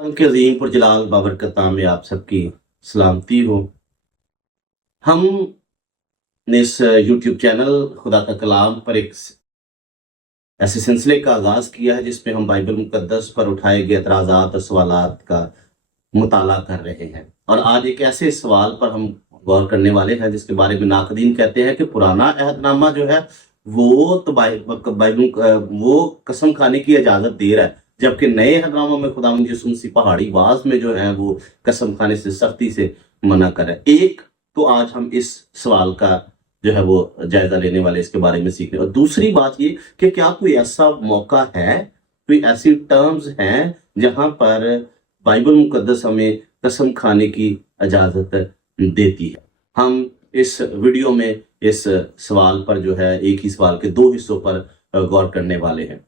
के अजीम पर जलाल बाबरकत नाम में आप सबकी सलामती हो। हम ने इस यूट्यूब चैनल खुदा का कलाम पर एक ऐसे सिलसिले का आगाज किया है जिसमें हम बाइबल मुकद्दस पर उठाए गए एतराज़ात और सवालात का मुताला कर रहे हैं। और आज एक ऐसे सवाल पर हम गौर करने वाले हैं जिसके बारे में नाकदीन कहते हैं कि पुराना अहदनामा जो है वो तो बाइबल वो कसम खाने की इजाजत दे रहा है, जबकि नए अहदनामा में खुदावंद यीशु मसीह पहाड़ी वाज में जो है वो कसम खाने से सख्ती से मना कर रहा है। एक तो आज हम इस सवाल का जो है वो जायजा लेने वाले, इसके बारे में सीखने। और दूसरी बात ये कि क्या कोई ऐसा मौका है, कोई ऐसी टर्म्स हैं जहां पर बाइबल मुकद्दस हमें कसम खाने की इजाजत देती है। हम इस वीडियो में इस सवाल पर जो है एक ही सवाल के दो हिस्सों पर गौर करने वाले हैं।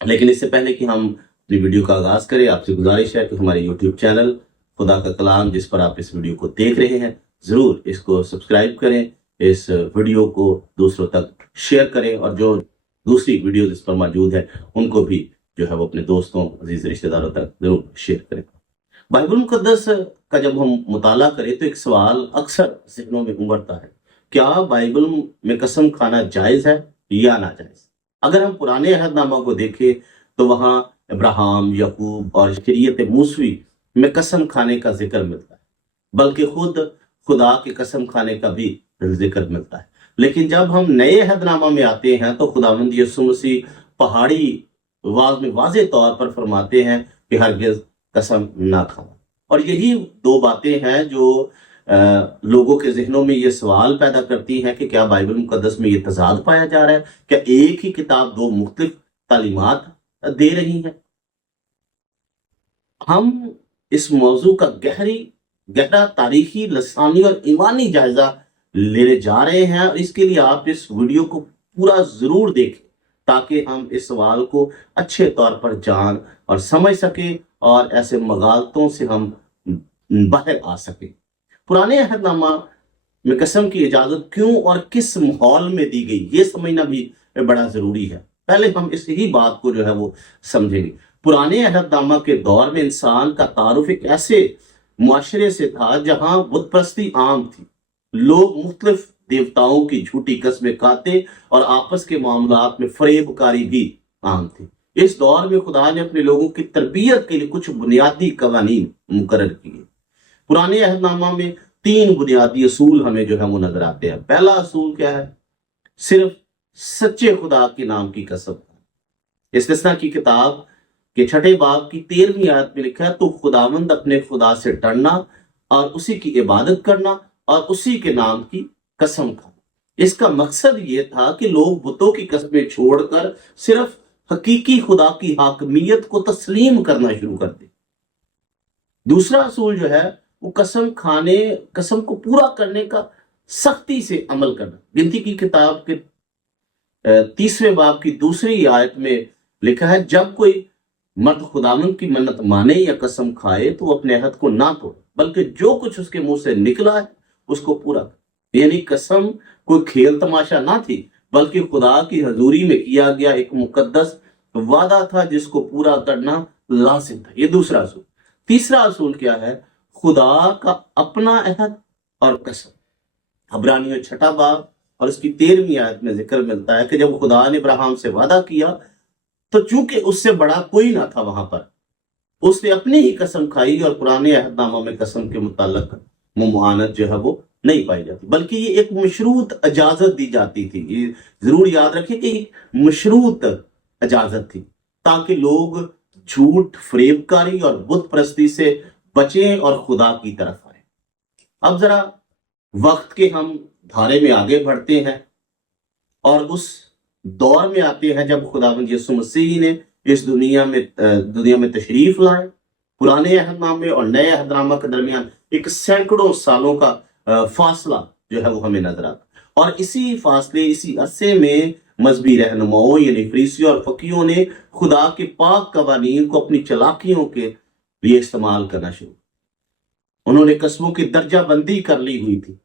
लेकिन इससे पहले कि हम अपनी वीडियो का आगाज करें, आपसे गुजारिश है कि हमारे यूट्यूब चैनल खुदा का कलाम जिस पर आप इस वीडियो को देख रहे हैं, जरूर इसको सब्सक्राइब करें, इस वीडियो को दूसरों तक शेयर करें और जो दूसरी वीडियो इस पर मौजूद है उनको भी जो है वो अपने दोस्तों, अजीज रिश्तेदारों तक जरूर शेयर करें। बाइबल मुकद्दस का जब हम मुताला करें तो एक सवाल अक्सर ज़हनों में उमड़ता है, क्या बाइबल में कसम खाना जायज है या नाजायज? अगर हम पुराने अहदनामा को देखें तो वहां अब्राहम, याकूब और शरीयत मूसवी में कसम खाने का जिक्र मिलता है, बल्कि खुद खुदा के कसम खाने का भी जिक्र मिलता है। लेकिन जब हम नए अहदनामा में आते हैं तो खुदावंद यीशु मसीह पहाड़ी वाज में वाज़े तौर पर फरमाते हैं कि हरगिज़ कसम ना खाओ। और यही दो बातें हैं जो लोगों के जहनों में ये सवाल पैदा करती हैं कि क्या बाइबल मुकद्दस में ये तजाद पाया जा रहा है, क्या एक ही किताब दो मुख्तलिफ तालीमात दे रही है। हम इस मौजू का गहरा तारीखी, लसानी और ईमानी जायजा लेने जा रहे हैं और इसके लिए आप इस वीडियो को पूरा जरूर देखें ताकि हम इस सवाल को अच्छे तौर पर जान और समझ सके और ऐसे मगालतों से हम बाहर आ सके। पुराने अहदनामा में कसम की इजाजत क्यों और किस माहौल में दी गई, ये समझना भी बड़ा जरूरी है। पहले हम इस ही बात को जो है वो समझेंगे। पुराने अहदनामा के दौर में इंसान का तारुफ एक ऐसे मुआशरे से था जहां बुत परस्ती आम थी। लोग मुख्तलिफ देवताओं की झूठी कस्में खाते और आपस के मामलात में फरेबकारी भी आम थी। इस दौर में खुदा ने अपने लोगों की तरबियत के लिए कुछ बुनियादी कवानीन मुकर्रर किए। पुराने अहदनामा में तीन बुनियादी असूल हमें जो है वो नजर आते हैं। पहला असूल क्या है? सिर्फ सच्चे खुदा के नाम की कसम। इस्तिस्ना की किताब के 6 बाब की 13वीं आयत में लिखा है, तो खुदावंद अपने खुदा से डरना और उसी की इबादत करना और उसी के नाम की कसम खाना। इसका मकसद ये था कि लोग बुतों की कसमें छोड़कर सिर्फ हकीकी खुदा की हाकमियत को तस्लीम करना शुरू कर दे। दूसरा असूल जो है वो कसम को पूरा करने का सख्ती से अमल करना। गिनती की किताब के 30वें बाब की 2री आयत में लिखा है, जब कोई मर्द खुदावंद की मन्नत माने या कसम खाए तो अपने अहद को ना तोड़े, बल्कि जो कुछ उसके मुंह से निकला है उसको पूरा करे। यानी कसम कोई खेल तमाशा ना थी, बल्कि खुदा की हजूरी में किया गया एक मुकद्दस वादा था जिसको पूरा करना लाजिम था। ये दूसरा असूल। तीसरा असूल क्या है? खुदा का अपना अहद और कसम। इब्रानियों 6 बाब और उसकी 13वीं आयत में जिक्र मिलता है कि जब खुदा ने अब्राहम से वादा किया तो चूंकि उससे बड़ा कोई ना था वहां पर, उसने अपनी ही कसम खाई और पुराने अहदनामा में कसम के मुताल्लिक मुमानत जो है वो नहीं पाई जाती, बल्कि ये एक मशरूत इजाजत दी जाती थी। ये जरूर याद रखिए कि मशरूत इजाजत थी ताकि लोग झूठ, फरेबकारी और बुत परस्ती से बचें और खुदा की तरफ आए। अब जरा वक्त के हम धारे में आगे बढ़ते हैं और उस दौर में आते हैं जब खुदावंद यीशु मसीह ने इस दुनिया में तशरीफ लाए। पुराने अहदनामे और नए अहदनामा के दरमियान एक सैकड़ों सालों का फासला जो है वो हमें नजर आता। और इसी अरसे में मजहबी रहनुमाओं यानी फरीसियों और फकीयों ने खुदा के पाक कवानीन को अपनी चालाकियों के लिए इस्तेमाल करना शुरू। उन्होंने कसमों की दर्जा बंदी कर ली हुई थी।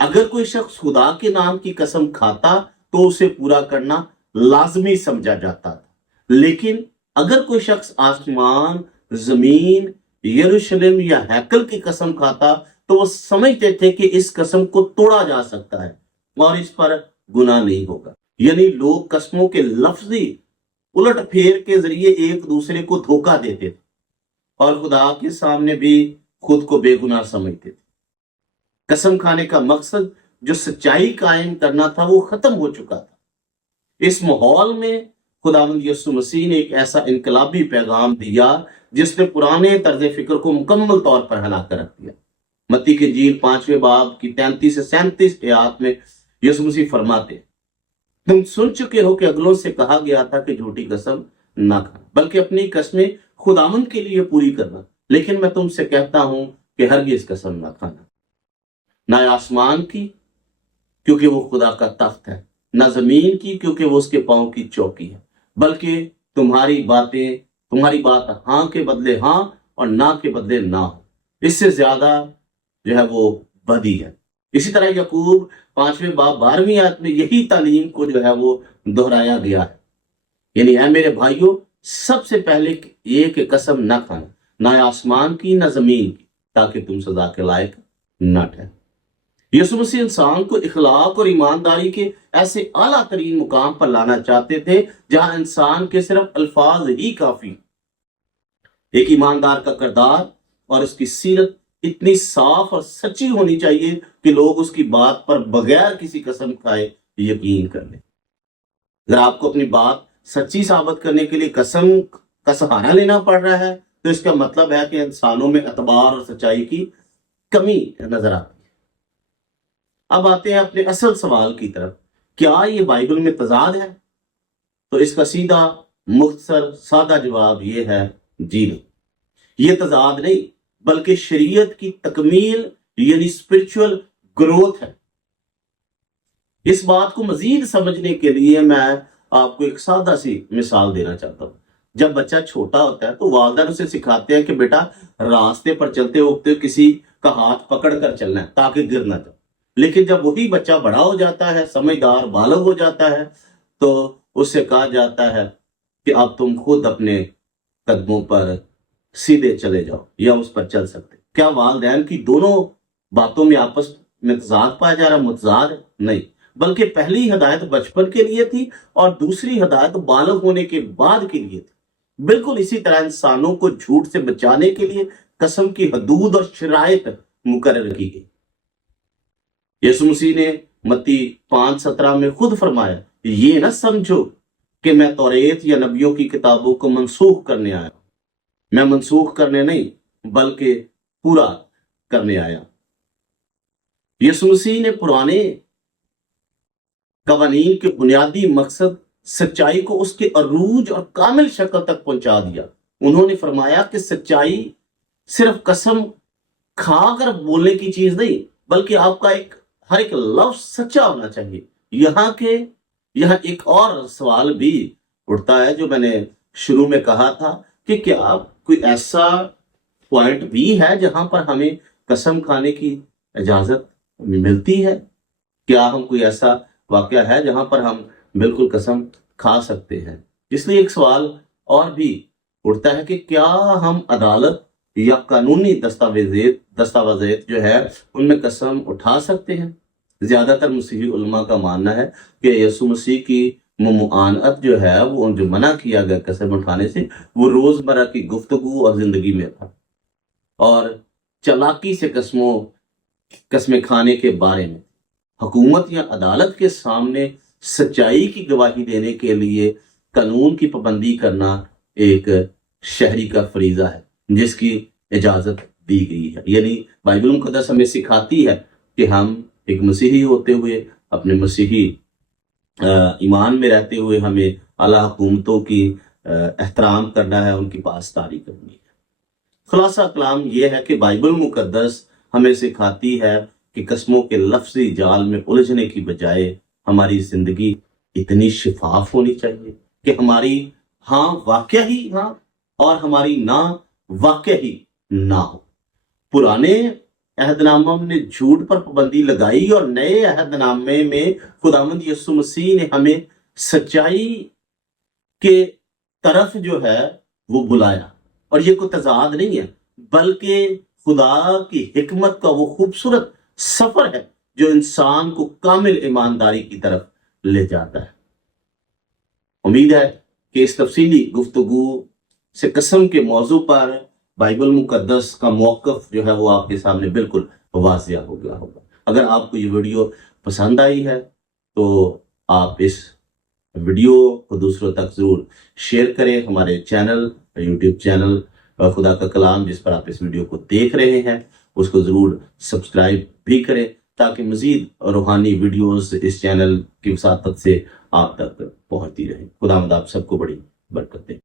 अगर कोई शख्स खुदा के नाम की कसम खाता तो उसे पूरा करना लाजमी समझा जाता था, लेकिन अगर कोई शख्स आसमान, जमीन, यरूशलेम या हैकल की कसम खाता तो वो समझते थे कि इस कसम को तोड़ा जा सकता है और इस पर गुनाह नहीं होगा। यानी लोग कसमों के लफ्जी उलट फेर के जरिए एक दूसरे को धोखा देते थे और खुदा के सामने भी खुद को बेगुनाह समझते थे। कसम खाने का मकसद जो सच्चाई कायम करना था वो खत्म हो चुका था। इस माहौल में खुदावंद यीशु मसीह ने एक ऐसा इनकलाबी पैगाम दिया जिसने पुराने तर्ज फिक्र को मुकम्मल तौर पर हिला कर रख दिया। मत्ती के इंजील 5वें बाब की 33 से 37 आयत में यीशु मसीह फरमाते, तुम सुन चुके हो कि अगलों से कहा गया था कि झूठी कसम ना खाना, बल्कि अपनी कसमें खुदावंद के लिए पूरी करना। लेकिन मैं तुमसे कहता हूं कि हरगिज कसम ना खाना, ना आसमान की क्योंकि वो खुदा का तख्त है, ना जमीन की क्योंकि वो उसके पांव की चौकी है, बल्कि तुम्हारी बात हाँ के बदले हाँ और ना के बदले ना हो, इससे ज्यादा जो है वो बदी है। इसी तरह याकूब 5वें बाब 12वीं आयत में यही तालीम को जो है वो दोहराया गया है। यानी ऐ मेरे भाइयों, सबसे पहले ये कि कसम ना खाना, ना आसमान की ना जमीन की, ताकि तुम सजा के लायक न ठहरो। यीशु मसीह इंसान को इखलाक और ईमानदारी के ऐसे आला तरीन मुकाम पर लाना चाहते थे जहां इंसान के सिर्फ अल्फाज ही काफी। एक ईमानदार का किरदार और उसकी सीरत इतनी साफ और सच्ची होनी चाहिए कि लोग उसकी बात पर बगैर किसी कसम खाए यकीन कर लें। अगर आपको अपनी बात सच्ची साबित करने के लिए कसम का सहारा लेना पड़ रहा है तो इसका मतलब है कि इंसानों में एतबार और सच्चाई की कमी नजर आती है। अब आते हैं अपने असल सवाल की तरफ, क्या ये बाइबल में तजाद है? तो इसका सीधा मुख्तसर सादा जवाब ये है, जी नहीं, ये तजाद नहीं बल्कि शरीयत की तकमील यानी स्पिरिचुअल ग्रोथ है। इस बात को मजीद समझने के लिए मैं आपको एक सादा सी मिसाल देना चाहता हूं। जब बच्चा छोटा होता है तो वालिदैन उसे सिखाते हैं कि बेटा रास्ते पर चलते वक्त किसी का हाथ पकड़ कर चलना है ताकि गिर ना जाए। लेकिन जब वही बच्चा बड़ा हो जाता है, समझदार बालग हो जाता है, तो उससे कहा जाता है कि अब तुम खुद अपने कदमों पर सीधे चले जाओ या उस पर चल सकते। क्या वालिदैन की दोनों बातों में आपस में तजाद पाया जा रहा? मुतजाद नहीं, बल्कि पहली हिदायत बचपन के लिए थी और दूसरी हिदायत बालग होने के बाद के लिए थी। बिल्कुल इसी तरह इंसानों को झूठ से बचाने के लिए कसम की हदूद और शराइत मुकर्रर की गई। यीशु मसीह ने मत्ती 5:17 में खुद फरमाया, ये ना समझो कि मैं तौरेत या नबियों की किताबों को मनसूख करने आया। मैं मनसूख करने नहीं बल्कि पूरा करने आया। यीशु मसीह ने पुराने कवानीन के बुनियादी मकसद सच्चाई को उसके अरूज और कामिल शक्ल तक पहुंचा दिया। उन्होंने फरमाया कि सच्चाई सिर्फ कसम खाकर बोलने की चीज नहीं बल्कि आपका हर एक लफ्ज सच्चा होना चाहिए। यहाँ एक और सवाल भी उठता है जो मैंने शुरू में कहा था कि क्या कोई ऐसा पॉइंट भी है जहां पर हमें कसम खाने की इजाजत मिलती है? क्या हम कोई ऐसा वाकया है जहां पर हम बिल्कुल कसम खा सकते हैं? इसलिए एक सवाल और भी उठता है कि क्या हम अदालत या कानूनी दस्तावेज़ जो है उनमें कसम उठा सकते हैं? ज्यादातर मसीही उलमा का मानना है कि यीशु मसीह की मुआनत जो है वो जो मना किया गया कसम उठाने से वो रोजमर्रा की गुफ्तगू और जिंदगी में था और चालाकी से कसमें खाने के बारे में हुकूमत या अदालत के सामने सच्चाई की गवाही देने के लिए कानून की पाबंदी करना एक शहरी का फरीजा है जिसकी इजाजत दी गई है। यानी बाइबल मुकद्दस हमें सिखाती है कि हम एक मसीही होते हुए अपने मसीही ईमान में रहते हुए हमें आला हुकूमतों की एहतराम करना है, उनकी पासदारी करनी है। खुलासा कलाम यह है कि बाइबल मुकद्दस हमें सिखाती है कि कसमों के लफ्जी जाल में उलझने की बजाय हमारी जिंदगी इतनी शिफाफ होनी चाहिए कि हमारी हाँ वाकया ही हाँ और हमारी ना वाकया ही ना हो। पुराने अहदनामा ने झूठ पर पाबंदी लगाई और नए अहदनामे में खुदावंद यीशु मसीह ने हमें सच्चाई के तरफ जो है वो बुलाया। اور یہ کوئی تضاد نہیں ہے، بلکہ خدا کی حکمت کا وہ خوبصورت سفر ہے جو انسان کو کامل ایمانداری کی طرف لے جاتا ہے۔ امید ہے کہ اس تفصیلی گفتگو سے قسم کے موضوع پر بائبل مقدس کا موقف جو ہے وہ آپ کے سامنے بالکل واضح ہو گیا ہوگا۔ اگر آپ کو یہ ویڈیو پسند آئی ہے تو آپ اس ویڈیو کو دوسروں تک ضرور شیئر کریں۔ ہمارے چینل، یوٹیوب چینل خدا کا کلام جس پر آپ اس ویڈیو کو دیکھ رہے ہیں اس کو ضرور سبسکرائب بھی کریں تاکہ مزید روحانی ویڈیوز اس چینل کی وساطت سے آپ تک پہنچتی رہیں۔ خداوند آپ سب کو بڑی برکت دے۔